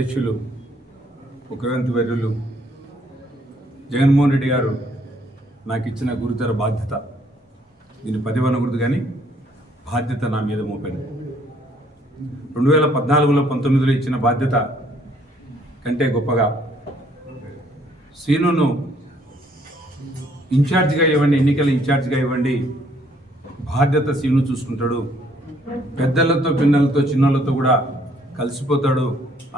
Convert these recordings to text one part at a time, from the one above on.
అధ్యక్షులు ముఖ్యమంత్రి వర్యులు జగన్మోహన్ రెడ్డి గారు నాకు ఇచ్చిన గురుతర బాధ్యత. దీన్ని పదివనకూడదు కానీ బాధ్యత నా మీద మోపాడు రెండు వేల పద్నాలుగులో పంతొమ్మిదిలో ఇచ్చిన బాధ్యత కంటే గొప్పగా సీనును ఇన్ఛార్జిగా ఇవ్వండి ఎన్నికల ఇన్ఛార్జిగా ఇవ్వండి. బాధ్యత శ్రీను చూసుకుంటాడు. పెద్దలతో పిన్నలతో చిన్నలతో కూడా కలిసిపోతాడు.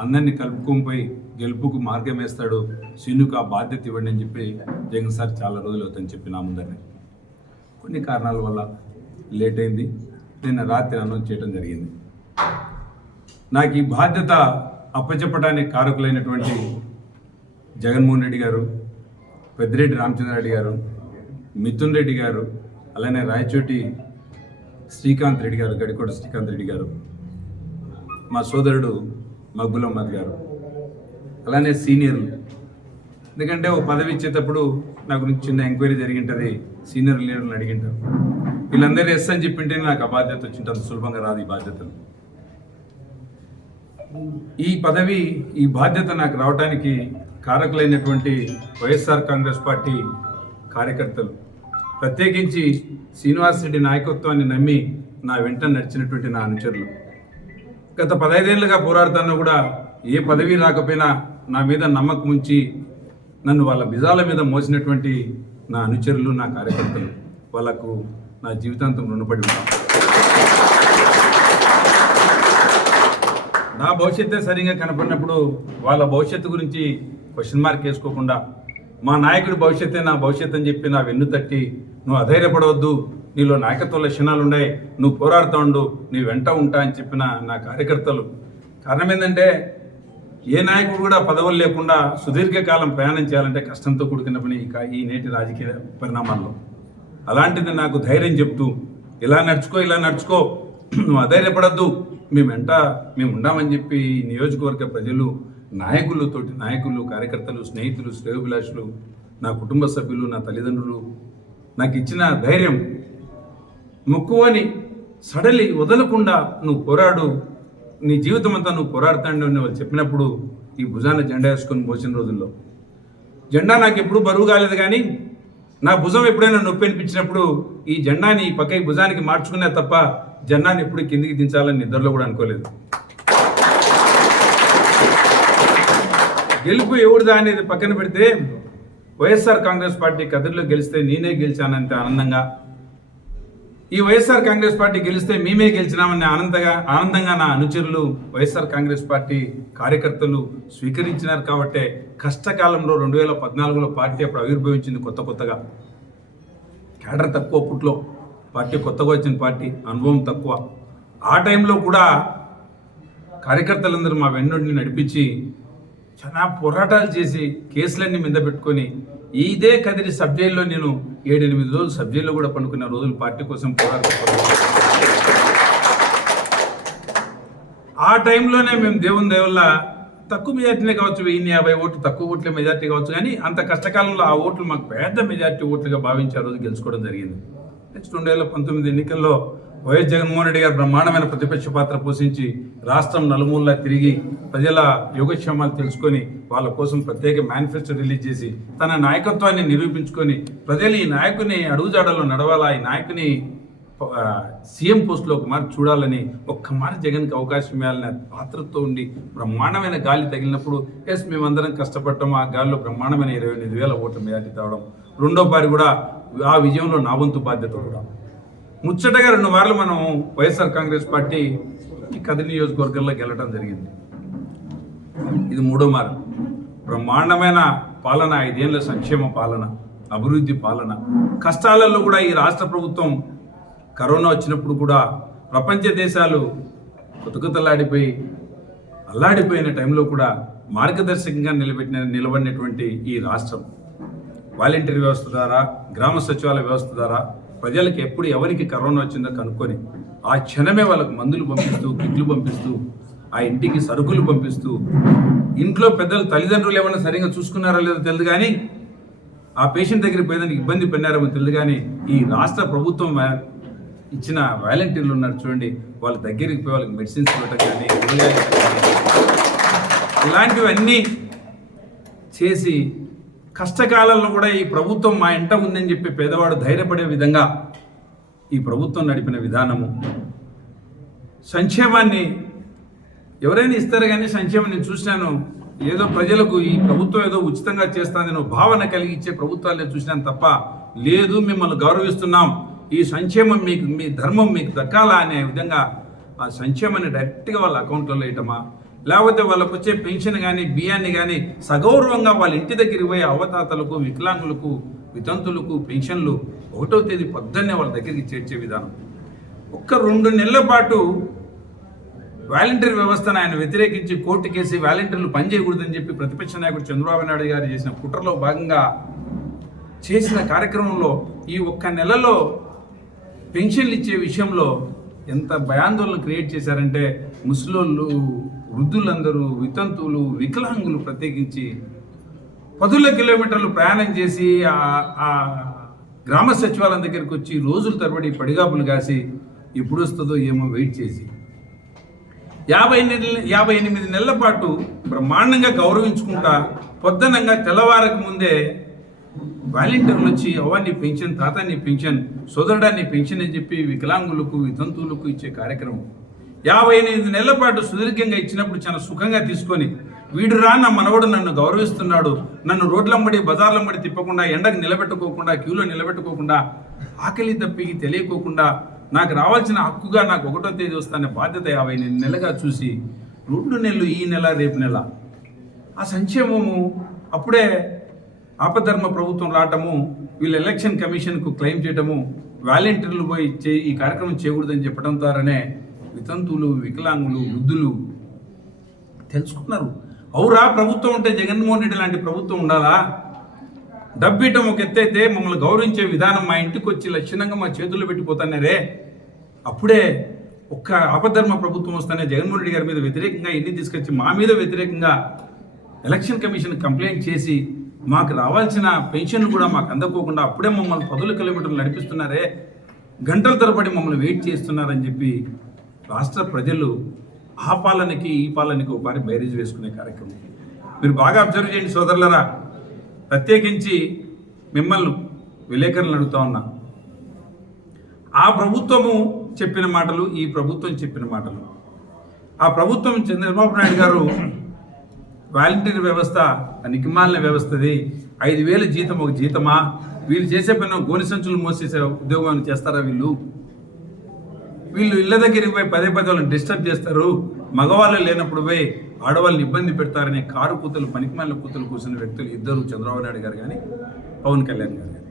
అందరినీ కలుపుకొని గెలుపుకు మార్గం వేస్తాడు. సిన్నుకు ఆ బాధ్యత ఇవ్వండి అని చెప్పి జగన్ సార్ చాలా రోజులు అవుతుందని చెప్పి నా ముందరనే. కొన్ని కారణాల వల్ల లేట్ అయింది. నిన్న రాత్రి అనౌన్స్ చేయడం జరిగింది. నాకు ఈ బాధ్యత అప్పచెప్పడానికి కారకులైనటువంటి జగన్మోహన్ రెడ్డి గారు పెద్దిరెడ్డి రామచంద్రారెడ్డి గారు మిథున్ రెడ్డి గారు అలానే రాయచోటి శ్రీకాంత్ రెడ్డి గారు గడికోట శ్రీకాంత్ రెడ్డి గారు మా సోదరుడు మగ్గుల్ గారు. అలానే సీనియర్లు ఎందుకంటే ఓ పదవి ఇచ్చేటప్పుడు నా గురించి చిన్న ఎంక్వైరీ జరిగింటుంది సీనియర్ లీడర్లు అడిగింటారు. వీళ్ళందరూ ఎస్ అని చెప్పింటే నాకు ఆ బాధ్యత వచ్చింటుంది సులభంగా రాదు ఈ బాధ్యతలు. ఈ పదవి ఈ బాధ్యత నాకు రావడానికి కారకులైనటువంటి వైఎస్ఆర్ కాంగ్రెస్ పార్టీ కార్యకర్తలు ప్రత్యేకించి శ్రీనివాస్ రెడ్డి నాయకత్వాన్ని నమ్మి నా వెంట నడిచినటువంటి నా అనుచరులు. గత పదహైదేళ్ళుగా పోరాడుతున్నా కూడా ఏ పదవి రాకపోయినా నా మీద నమ్మకం ఉంచి నన్ను వాళ్ళ బిజాల మీద మోసినటువంటి నా అనుచరులు నా కార్యకర్తలు వాళ్ళకు నా జీవితాంతం రుణపడి ఉంటాను నా భవిష్యత్తే సరిగా కనపడినప్పుడు వాళ్ళ భవిష్యత్తు గురించి క్వశ్చన్ మార్క్ వేసుకోకుండా మా నాయకుడి భవిష్యత్తే నా భవిష్యత్ అని చెప్పి నా వెన్ను తట్టి నువ్వు అధైర్యపడవద్దు నీలో నాయకత్వ లక్షణాలు ఉన్నాయి నువ్వు పోరాడుతూ ఉండు నీ వెంట ఉంటా అని చెప్పిన నా కార్యకర్తలు. కారణం ఏంటంటే ఏ నాయకుడు కూడా పదవులు లేకుండా సుదీర్ఘకాలం ప్రయాణం చేయాలంటే కష్టంతో కూడుకున్న పని ఈ ఈ నేటి రాజకీయ పరిణామాల్లో. అలాంటిది నాకు ధైర్యం చెప్తూ ఇలా నడుచుకో ఇలా నడుచుకో నువ్వు అధైర్యపడద్దు మేము వెంట మేము ఉండామని చెప్పి నియోజకవర్గ ప్రజలు నాయకులు తోటి నాయకులు కార్యకర్తలు స్నేహితులు శ్రేయోభిలాషులు నా కుటుంబ సభ్యులు నా తల్లిదండ్రులు నాకు ఇచ్చిన ధైర్యం మొక్కువని సడలి వదలకుండా నువ్వు పోరాడు నీ జీవితం అంతా నువ్వు పోరాడుతాడు అని వాళ్ళు చెప్పినప్పుడు ఈ భుజాన జెండా వేసుకొని పోసిన రోజుల్లో. జెండా నాకు ఎప్పుడు బరువు కాలేదు కానీ నా భుజం ఎప్పుడైనా నొప్పి అనిపించినప్పుడు ఈ జెండాని ఈ పక్క ఈ భుజానికి మార్చుకునే తప్ప జెండాని ఎప్పుడు కిందికి దించాలని నిద్రలో కూడా అనుకోలేదు. గెలుపు ఎవడుదా అనేది పక్కన పెడితే వైఎస్ఆర్ కాంగ్రెస్ పార్టీ కదిరిలో గెలిస్తే నేనే గెలిచానంత ఆనందంగా ఈ వైఎస్ఆర్ కాంగ్రెస్ పార్టీ గెలిస్తే మేమే గెలిచినామని ఆనందంగా ఆనందంగా నా అనుచరులు వైఎస్ఆర్ కాంగ్రెస్ పార్టీ కార్యకర్తలు స్వీకరించినారు కాబట్టే కష్టకాలంలో రెండు వేల పద్నాలుగులో పార్టీ అప్పుడు ఆవిర్భవించింది కొత్త కొత్తగా. కేడర్ తక్కువ పుట్లో పార్టీ కొత్తగా వచ్చిన పార్టీ అనుభవం తక్కువ. ఆ టైంలో కూడా కార్యకర్తలందరూ మా వెన్నుడిని నడిపించి చాలా పోరాటాలు చేసి కేసులన్నీ మీద పెట్టుకొని ఇదే కదిరి సబ్ జైల్లో నేను ఏడెనిమిది రోజులు సబ్ జైల్లో కూడా పండుకున్న రోజులు పార్టీ కోసం పోరాడుతున్నాను ఆ టైంలోనే మేము దేవుని దేవుళ్ళ తక్కువ మెజార్టీనే కావచ్చు వెయ్యి యాభై ఓట్లు తక్కువ ఓట్లే మెజార్టీ కావచ్చు కానీ అంత కష్టకాలంలో ఆ ఓట్లు మాకు పెద్ద మెజార్టీ ఓట్లుగా భావించి ఆ రోజు గెలుచుకోవడం జరిగింది. నెక్స్ట్ రెండు వేల పంతొమ్మిది ఎన్నికల్లో వైఎస్ జగన్మోహన్ రెడ్డి గారు బ్రహ్మాండమైన ప్రతిపక్ష పాత్ర పోషించి రాష్ట్రం నలుమూలలా తిరిగి ప్రజల యోగక్షేమాలు తెలుసుకొని వాళ్ళ కోసం ప్రత్యేక మేనిఫెస్టో రిలీజ్ చేసి తన నాయకత్వాన్ని నిరూపించుకొని ప్రజలు ఈ నాయకుని అడుగుజాడలో నడవాలా ఈ నాయకుని సీఎం పోస్ట్లో ఒక మారి చూడాలని ఒక్క మారి జగన్కి అవకాశం ఇవ్వాలనే పాత్రతో ఉండి బ్రహ్మాండమైన గాలి తగిలినప్పుడు ఎస్ మేమందరం కష్టపడటం ఆ గాలిలో బ్రహ్మాండమైన ఇరవై ఎనిమిది వేల ఓట్ల మెజార్టీ తేవడం. రెండో పారి కూడా ఆ విజయంలో నా వంతు బాధ్యత కూడా. ముచ్చటగా రెండు మార్లు మనం వైఎస్ఆర్ కాంగ్రెస్ పార్టీ ఈ కదిరి నియోజకవర్గంలో గెలటం జరిగింది. ఇది మూడో మారు బ్రహ్మాండమైన పాలన ఐదేళ్ళ సంక్షేమ పాలన అభివృద్ధి పాలన. కష్టాలలో కూడా ఈ రాష్ట్ర ప్రభుత్వం కరోనా వచ్చినప్పుడు కూడా ప్రపంచ దేశాలు కొతుకుతలాడిపోయి అల్లాడిపోయిన టైంలో కూడా మార్గదర్శకంగా నిలబెట్టిన నిలబడినటువంటి ఈ రాష్ట్రం. వాలంటీర్ వ్యవస్థ ద్వారా గ్రామ సచివాలయ వ్యవస్థ ద్వారా ప్రజలకు ఎప్పుడు ఎవరికి కరోనా వచ్చిందో కనుక్కొని ఆ క్షణమే వాళ్ళకు మందులు పంపిస్తూ కిట్లు పంపిస్తూ ఆ ఇంటికి సరుకులు పంపిస్తూ ఇంట్లో పెద్దలు తల్లిదండ్రులు ఏమైనా సరిగా చూసుకున్నారో లేదో తెలియదు కానీ ఆ పేషెంట్ దగ్గరికి పోయేదానికి ఇబ్బంది పడినారేమో తెలియదు కానీ ఈ రాష్ట్ర ప్రభుత్వం ఇచ్చిన వాలంటీర్లు ఉన్నారు చూడండి వాళ్ళ దగ్గరికి పోయి వాళ్ళకి మెడిసిన్స్ కానీ ఇవ్వటం కానీ ఇలాంటివన్నీ చేసి కష్టకాలంలో కూడా ఈ ప్రభుత్వం మా ఇంట ఉందని చెప్పి పేదవాడు ధైర్యపడే విధంగా ఈ ప్రభుత్వం నడిపిన విధానము. సంక్షేమాన్ని ఎవరైనా ఇస్తారు కానీ సంక్షేమం నేను చూసినాను. ఏదో ప్రజలకు ఈ ప్రభుత్వం ఏదో ఉచితంగా చేస్తానని భావన కలిగించే ప్రభుత్వాలే చూసినాను తప్ప లేదు మిమ్మల్ని గౌరవిస్తున్నాం. ఈ సంక్షేమం మీకు మీ ధర్మం మీకు దక్కాలా అనే విధంగా ఆ సంక్షేమాన్ని డైరెక్ట్గా వాళ్ళ అకౌంట్లలో వేయటమా? లేకపోతే వాళ్ళకు వచ్చే పెన్షన్ కానీ బియ్యాన్ని కానీ సగౌరవంగా వాళ్ళ ఇంటి దగ్గరికి పోయే అవతాతలకు వికలాంగులకు వితంతులకు పెన్షన్లు ఒకటో తేదీ పొద్దున్నే వాళ్ళ దగ్గరికి చేర్చే విధానం. ఒక్క రెండు నెలల పాటు వాలంటీర్ వ్యవస్థను ఆయన వ్యతిరేకించి కోర్టుకేసి వాలంటీర్లు పనిచేయకూడదని చెప్పి ప్రతిపక్ష నాయకుడు చంద్రబాబు నాయుడు గారు చేసిన కుట్రలో భాగంగా చేసిన కార్యక్రమంలో ఈ ఒక్క నెలలో పెన్షన్లు ఇచ్చే విషయంలో ఎంత భయాందోళన క్రియేట్ చేశారంటే ముసలోళ్ళు వృద్ధులందరూ వితంతువులు వికలాంగులు ప్రత్యేకించి పదుల కిలోమీటర్లు ప్రయాణం చేసి ఆ- గ్రామ సచివాలయం దగ్గరికి వచ్చి రోజుల తరబడి పడిగాపులు కాసి ఎప్పుడు వస్తుందో ఏమో వెయిట్ చేసి. యాభై నెలల యాభై ఎనిమిది నెలల పాటు బ్రహ్మాండంగా గౌరవించుకుంటా పొద్దునంగా తెల్లవారకు ముందే వాలంటీర్లు వచ్చి అవన్నీ పెన్షన్ తాత పెన్షన్ సోదరుడాన్ని పెన్షన్ అని చెప్పి వికలాంగులకు వితంతువులకు ఇచ్చే కార్యక్రమం. యాభై ఎనిమిది నెలల పాటు సుదీర్ఘంగా ఇచ్చినప్పుడు చాలా సుఖంగా తీసుకొని వీడు రా నా మనవడు నన్ను గౌరవిస్తున్నాడు నన్ను రోడ్లమ్మడి బజార్లమ్మడి తిప్పకుండా ఎండకు నిలబెట్టుకోకుండా క్యూలో నిలబెట్టుకోకుండా ఆకలి తప్పికి తెలియకోకుండా నాకు రావాల్సిన హక్కుగా నాకు ఒకటో తేదీ వస్తానే బాధ్యత యాభై ఎనిమిది నెలగా చూసి రెండు నెలలు ఈ నెల రేపు నెల. ఆ సంక్షేమము అప్పుడే ఆపధర్మ ప్రభుత్వం రావటము వీళ్ళు ఎలక్షన్ కమిషన్కు క్లెయిమ్ చేయటము వాలంటీర్లు పోయి చే ఈ కార్యక్రమం చేయకూడదని చెప్పడం ద్వారానే వితంతువులు వికలాంగులు వృద్ధులు తెలుసుకున్నారు. అవురా ప్రభుత్వం ఉంటే జగన్మోహన్ రెడ్డి లాంటి ప్రభుత్వం ఉండాలా? డబ్బిటం ఒక ఎత్తైతే మమ్మల్ని గౌరవించే విధానం మా ఇంటికి వచ్చి లక్షణంగా మా చేతుల్లో పెట్టిపోతున్నారే. అప్పుడే ఒక్క అపధర్మ ప్రభుత్వం వస్తానే జగన్మోహన్ రెడ్డి గారి మీద వ్యతిరేకంగా ఎన్ని తీసుకొచ్చి మా మీద వ్యతిరేకంగా ఎలక్షన్ కమిషన్ కంప్లైంట్ చేసి మాకు రావాల్సిన పెన్షన్లు కూడా మాకు అందకోకుండా అప్పుడే మమ్మల్ని పదుల కిలోమీటర్లు నడిపిస్తున్నారే. గంటల తరబడి మమ్మల్ని వెయిట్ చేస్తున్నారని చెప్పి రాష్ట్ర ప్రజలు ఆ పాలనకి ఈ పాలనకి ఒకసారి బైరేజ్ వేసుకునే కార్యక్రమం. మీరు బాగా అబ్జర్వ్ చేయండి సోదరులరా. ప్రత్యేకించి మిమ్మల్ని విలేకరులను అడుగుతా ఉన్నా. ఆ ప్రభుత్వము చెప్పిన మాటలు ఈ ప్రభుత్వం చెప్పిన మాటలు. ఆ ప్రభుత్వం చంద్రబాబు నాయుడు గారు వాలంటీర్ వ్యవస్థ నికిమాలిన వ్యవస్థది. ఐదు వేల జీతం ఒక జీతమా? వీళ్ళు చేసే పని గోని సంచులు మోసేసే ఉద్యోగం చేస్తారా వీళ్ళు? వీళ్ళు ఇళ్ళ దగ్గరికి పోయి పదే పదే వాళ్ళని డిస్టర్బ్ చేస్తారు. మగవాళ్ళు లేనప్పుడు పోయి ఆడవాళ్ళని ఇబ్బంది పెడతారనే కారు కూతులు పనికిమాల కూతులు కూర్చున్న వ్యక్తులు ఇద్దరు చంద్రబాబు నాయుడు గారు కానీ పవన్ కళ్యాణ్ గారు కానీ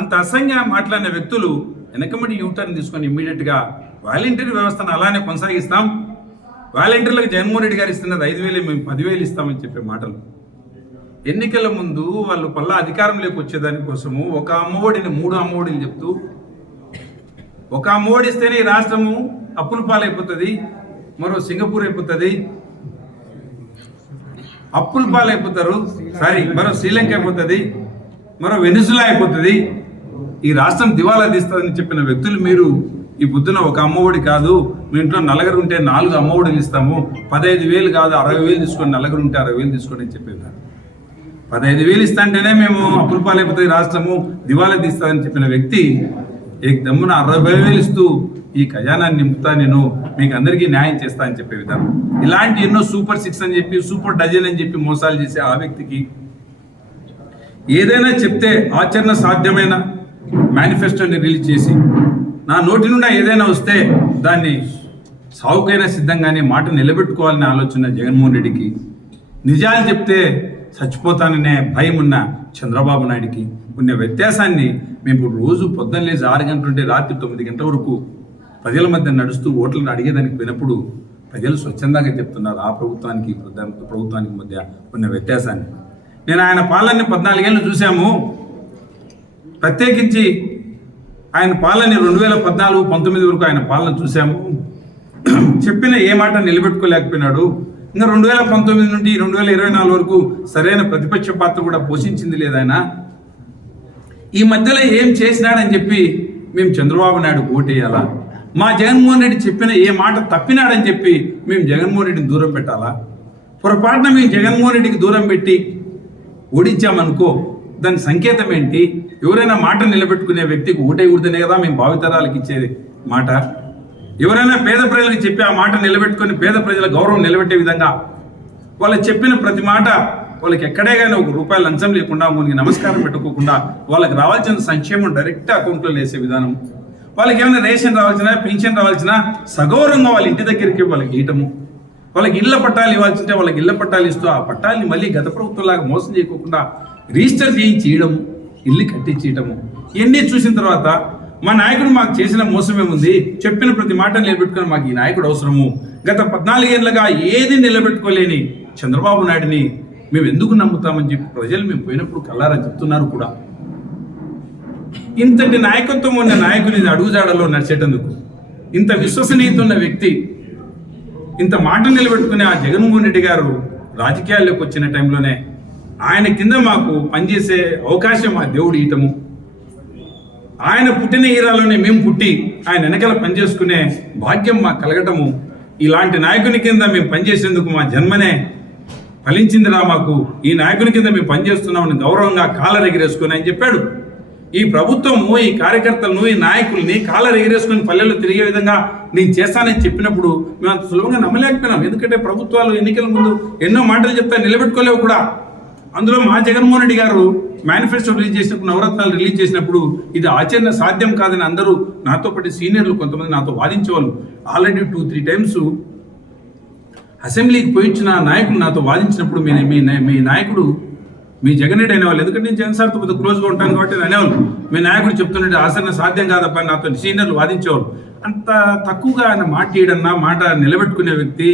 అంత అసంగా మాట్లాడిన వ్యక్తులు వెనకమటి యూటర్న్ తీసుకొని ఇమ్మీడియట్గా వాలంటీర్ వ్యవస్థను అలానే కొనసాగిస్తాం. వాలంటీర్లకు జగన్మోహన్ రెడ్డి గారు ఇస్తున్నది ఐదు వేలు మేము పదివేలు ఇస్తామని చెప్పే మాటలు. ఎన్నికల ముందు వాళ్ళు పల్లా అధికారంలోకి వచ్చేదాని కోసము ఒక అమ్మఒడిని మూడు అమ్మఒడిని చెప్తూ ఒక అమ్మఒడి ఇస్తేనే ఈ రాష్ట్రము అప్పుల పాలైపోతుంది మరో సింగపూర్ అయిపోతుంది. అప్పుల పాలైపోతారు సారీ మరో శ్రీలంక అయిపోతుంది మరో వెనుజులా అయిపోతుంది. ఈ రాష్ట్రం దివాలా తీస్తుందని చెప్పిన వ్యక్తులు మీరు ఈ బుద్ధున ఒక అమ్మఒడి కాదు మీ ఇంట్లో నలుగురు ఉంటే నాలుగు అమ్మఒడిలు ఇస్తాము. పదహైదు వేలు కాదు అరవై వేలు తీసుకోండి నలుగురు ఉంటే అరవై వేలు తీసుకోండి అని చెప్పేవారు. పదహైదు వేలు ఇస్తాంటేనే మేము అప్పుల పాలైపోతుంది రాష్ట్రము దివాలా తీస్తుందని చెప్పిన వ్యక్తి ఈ దమ్మున అరవై వేలు ఇస్తూ ఈ ఖజానాన్ని నింపుతా నేను మీకు అందరికీ న్యాయం చేస్తా అని చెప్పే విధానం. ఇలాంటి ఎన్నో సూపర్ సిక్స్ అని చెప్పి సూపర్ డజన్ అని చెప్పి మోసాలు చేసే ఆ వ్యక్తికి ఏదైనా చెప్తే ఆచరణ సాధ్యమైన మేనిఫెస్టోని రిలీజ్ చేసి నా నోటి నుండి ఏదైనా వస్తే దాన్ని సావుకైనా సిద్ధంగానే మాట నిలబెట్టుకోవాలనే ఆలోచన జగన్మోహన్ రెడ్డికి. నిజాలు చెప్తే చచ్చిపోతాననే భయం ఉన్న చంద్రబాబు నాయుడికి. ఉన్న వ్యత్యాసాన్ని మేము రోజు పొద్దున్న లేచి ఆరు గంటల నుండి రాత్రి తొమ్మిది గంటల వరకు ప్రజల మధ్య నడుస్తూ ఓట్లను అడిగేదానికి పోయినప్పుడు ప్రజలు స్వచ్ఛందంగా చెప్తున్నారు ఆ ప్రభుత్వానికి ప్రభుత్వానికి మధ్య ఉన్న వ్యత్యాసాన్ని. నేను ఆయన పాలనని పద్నాలుగేళ్ళు చూశాము. ప్రత్యేకించి ఆయన పాలన రెండు వేల పద్నాలుగు పంతొమ్మిది వరకు ఆయన పాలన చూశాము. చెప్పిన ఏ మాట నిలబెట్టుకోలేకపోయినాడు. ఇంకా రెండు వేల పంతొమ్మిది నుండి రెండు వేల ఇరవై నాలుగు వరకు సరైన ప్రతిపక్ష పాత్ర కూడా పోషించింది లేదాయన ఈ మధ్యలో ఏం చేసినాడని చెప్పి మేము చంద్రబాబు నాయుడు ఓటేయాలా? మా జగన్మోహన్ రెడ్డి చెప్పిన ఏ మాట తప్పినాడని చెప్పి మేము జగన్మోహన్ రెడ్డిని దూరం పెట్టాలా? పొరపాటున మేము జగన్మోహన్ రెడ్డికి దూరం పెట్టి ఓడించామనుకో దాని సంకేతం ఏంటి? ఎవరైనా మాట నిలబెట్టుకునే వ్యక్తికి ఓటే ఊడితేనే కదా మేము భావితరాలకు ఇచ్చేది మాట. ఎవరైనా పేద ప్రజలకు చెప్పి ఆ మాట నిలబెట్టుకొని పేద ప్రజల గౌరవం నిలబెట్టే విధంగా వాళ్ళు చెప్పిన ప్రతి మాట వాళ్ళకి ఎక్కడే కానీ ఒక రూపాయలు లంచం లేకుండా మనకి నమస్కారం పెట్టుకోకుండా వాళ్ళకి రావాల్సిన సంక్షేమం డైరెక్ట్ అకౌంట్లో వేసే విధానం. వాళ్ళకి ఏమైనా రేషన్ రావాల్సిన పెన్షన్ రావాల్సిన సగౌరవంగా వాళ్ళ ఇంటి దగ్గరికి వాళ్ళకి ఇవ్వటము వాళ్ళకి ఇళ్ళ పట్టాలు ఇవ్వాల్సింటే వాళ్ళకి ఇళ్ళ పట్టాలు ఇస్తూ ఆ పట్టాలని మళ్ళీ గత ప్రభుత్వంలాగా మోసం చేయకోకుండా రిజిస్టర్ చేయించి ఇవ్వడము ఇల్లు కట్టించేయటము. ఇవన్నీ చూసిన తర్వాత మా నాయకుడు మాకు చేసిన మోసమే ఉంది చెప్పిన ప్రతి మాట నిలబెట్టుకుని మాకు ఈ నాయకుడు అవసరము. గత పద్నాలుగేళ్ళుగా ఏది నిలబెట్టుకోలేని చంద్రబాబు నాయుడిని మేము ఎందుకు నమ్ముతామని చెప్పి ప్రజలు మేము పోయినప్పుడు కల్లారని చెప్తున్నారు కూడా. ఇంతటి నాయకత్వం ఉన్న నాయకుని అడుగుజాడలో నడిచేటందుకు ఇంత విశ్వసనీయత ఉన్న వ్యక్తి ఇంత మాట నిలబెట్టుకునే ఆ జగన్మోహన్ రెడ్డి గారు రాజకీయాల్లోకి వచ్చిన టైంలోనే ఆయన కింద మాకు పనిచేసే అవకాశం ఆ దేవుడు ఇయటము ఆయన పుట్టిన ఈరాలోనే మేము పుట్టి ఆయన వెనకాల పనిచేసుకునే భాగ్యం మాకు కలగటము. ఇలాంటి నాయకుని కింద మేము పనిచేసేందుకు మా జన్మనే ఫలించిందిరా మాకు. ఈ నాయకుని కింద మేము పనిచేస్తున్నామని గౌరవంగా కాలర్ ఎగిరేసుకుని అని చెప్పాడు. ఈ ప్రభుత్వము ఈ కార్యకర్తలను ఈ నాయకుల్ని కాలర్ ఎగిరేసుకుని పల్లెల్లో తిరిగే విధంగా నేను చేస్తానని చెప్పినప్పుడు మేము అంత సులభంగా నమ్మలేకపోయినాం. ఎందుకంటే ప్రభుత్వాలు ఎన్నికల ముందు ఎన్నో మాటలు చెప్తా నిలబెట్టుకోలేవు కూడా. అందులో మా జగన్మోహన్ రెడ్డి గారు మేనిఫెస్టో రిలీజ్ చేసినప్పుడు నవరత్నాలు రిలీజ్ చేసినప్పుడు ఇది ఆచరణ సాధ్యం కాదని అందరూ నాతో పాటు సీనియర్లు కొంతమంది నాతో వాదించేవాళ్ళు. ఆల్రెడీ టూ త్రీ టైమ్స్ అసెంబ్లీకి పోయించిన నాయకుడు నాతో వాదించినప్పుడు మీ మీ మీ నాయకుడు మీ జగన్ రెడ్డి అనేవాళ్ళు ఎందుకంటే నేను జగన్ సార్తో క్లోజ్గా ఉంటాను కాబట్టి నేను అనేవాళ్ళు. మీ నాయకుడు చెప్తున్నట్టు ఆచరణ సాధ్యం కాదబ్బా నాతో సీనియర్లు వాదించేవాళ్ళు. అంత తక్కువగా ఆయన మాట ఇయడన్నా మాట నిలబెట్టుకునే వ్యక్తి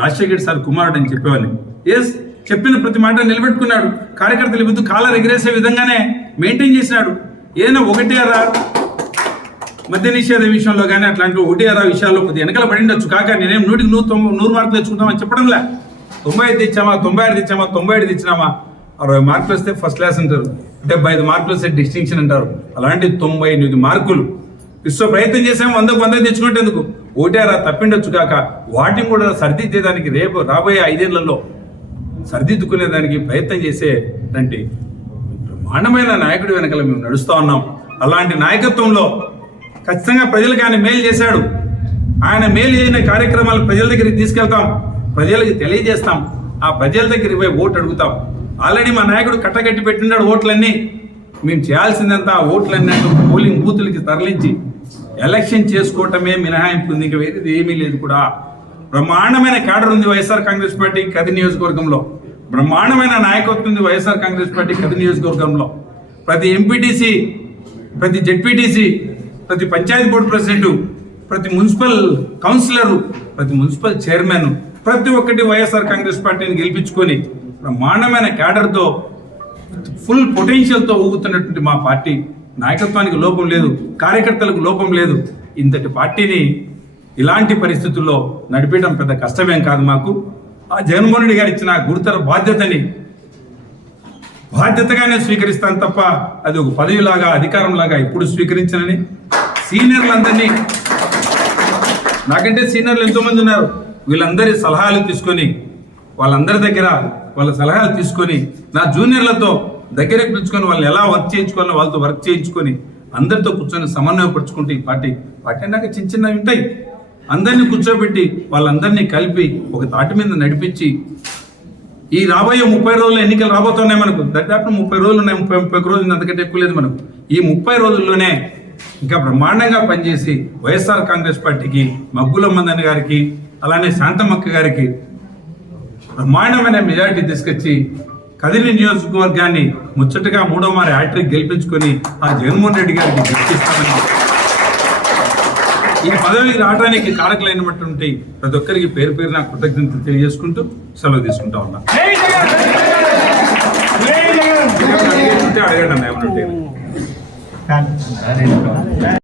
రాజశేఖర్ సార్ కుమారుడు అని చెప్పేవాడిని. ఎస్ చెప్పిన ప్రతి మాట నిలబెట్టుకున్నాడు. కార్యకర్తల ముందు కాలర్ ఎగిరేసే విధంగానే మెయింటైన్ చేసినాడు. ఏదైనా ఒకటే రా మద్య నిషేధ విషయంలో కానీ అట్లాంటి ఒకటి అరా విషయాల్లో కొద్దిగా వెనకాల పడి ఉండొచ్చు. కాక నేనేం నూటికి నూరు తొంభై నూరు మార్కులు తెచ్చుకుంటామని చెప్పడంలే? తొంభై ఐదు తెచ్చామా? తొంభై ఆరు తెచ్చామా? తొంభై ఏడు తెచ్చినామా? అరవై మార్కులు వస్తే ఫస్ట్ క్లాస్ అంటారు. డెబ్బై ఐదు మార్కులు వస్తే డిస్టింక్షన్ అంటారు. అలాంటి తొంభై ఎనిమిది మార్కులు. విశ్వ ప్రయత్నం చేసాము వందకు వంద తెచ్చుకునేందుకు ఓటారా తప్పిండొచ్చు కాక. వాటిని కూడా సరిదిద్దేదానికి రేపు రాబోయే ఐదేళ్ళలో సరిదిద్దుకునేదానికి ప్రయత్నం చేసేటంటి బ్రహ్మాండమైన నాయకుడి వెనకాల మేము నడుస్తూ ఉన్నాం. అలాంటి నాయకత్వంలో ఖచ్చితంగా ప్రజలకు ఆయన మేలు చేశాడు. ఆయన మేలు చేసిన కార్యక్రమాలు ప్రజల దగ్గరికి తీసుకెళ్తాం. ప్రజలకు తెలియజేస్తాం. ఆ ప్రజల దగ్గరికి పోయి ఓటు అడుగుతాం. ఆల్రెడీ మా నాయకుడు కట్టగట్టి పెట్టినాడు ఓట్లన్నీ. మేము చేయాల్సిందంతా ఆ ఓట్లన్నీ పోలింగ్ బూతులకి తరలించి ఎలక్షన్ చేసుకోవటమే మినహాయింపు ఉంది. ఇంకా వేరేది ఏమీ లేదు కూడా. బ్రహ్మాండమైన క్యాడర్ ఉంది వైఎస్ఆర్ కాంగ్రెస్ పార్టీ కది నియోజకవర్గంలో. బ్రహ్మాండమైన నాయకత్వం ఉంది వైఎస్ఆర్ కాంగ్రెస్ పార్టీ కది నియోజకవర్గంలో. ప్రతి ఎంపీటీసీ ప్రతి జెడ్పీటీసీ ప్రతి పంచాయతీ బోర్డు ప్రెసిడెంట్ ప్రతి మున్సిపల్ కౌన్సిలరు ప్రతి మున్సిపల్ చైర్మన్ ప్రతి ఒక్కటి వైఎస్ఆర్ కాంగ్రెస్ పార్టీని గెలిపించుకొని బ్రహ్మాండమైన క్యాడర్తో ఫుల్ పొటెన్షియల్తో ఊగుతున్నటువంటి మా పార్టీ నాయకత్వానికి లోపం లేదు కార్యకర్తలకు లోపం లేదు. ఇంతటి పార్టీని ఇలాంటి పరిస్థితుల్లో నడిపేయడం పెద్ద కష్టమేం కాదు మాకు. ఆ జగన్మోహన్ రెడ్డి గారు ఇచ్చిన గురుతర బాధ్యతని బాధ్యతగానే స్వీకరిస్తాను తప్ప అది ఒక పదవిలాగా అధికారంలాగా ఎప్పుడు స్వీకరించనని సీనియర్లందరినీ నాకంటే సీనియర్లు ఎంతోమంది ఉన్నారు. వీళ్ళందరి సలహాలు తీసుకొని వాళ్ళందరి దగ్గర వాళ్ళ సలహాలు తీసుకొని నా జూనియర్లతో దగ్గరకు పిలుచుకొని వాళ్ళని ఎలా వర్క్ చేయించుకోవాలో వాళ్ళతో వర్క్ చేయించుకొని అందరితో కూర్చొని సమన్వయపరుచుకుంటే ఈ పార్టీ పార్టీ అన్నాక చిన్న చిన్నవి ఉంటాయి. అందరినీ కూర్చోబెట్టి వాళ్ళందరినీ కలిపి ఒక తాటి మీద నడిపించి ఈ రాబోయే ముప్పై రోజుల్లో ఎన్నికలు రాబోతున్నాయి మనకు. దరిదాపు ముప్పై రోజులు ఉన్నాయి ముప్పై ముప్పై రోజులు అంతకంటే ఎక్కువ లేదు మనకు. ఈ ముప్పై రోజుల్లోనే ఇంకా బ్రహ్మాండంగా పనిచేసి వైఎస్ఆర్ కాంగ్రెస్ పార్టీకి మగ్గుల మందని గారికి అలానే శాంతమక్క గారికి బ్రహ్మాండమైన మెజారిటీ తీసుకొచ్చి కదిరి నియోజకవర్గాన్ని ముచ్చటగా మూడో మారి హ్యాట్రిక్ గెలిపించుకొని ఆ జగన్మోహన్ రెడ్డి గారికి గెలిపిస్తామని ఈ పదవికి రావడానికి కారకులైనటువంటి ప్రతి ఒక్కరికి పేరు పేరు నా కృతజ్ఞతలు తెలియజేసుకుంటూ సెలవు తీసుకుంటా ఉన్నా. అడగండి అన్న ఏమన్నా ఉంటే. చాలు.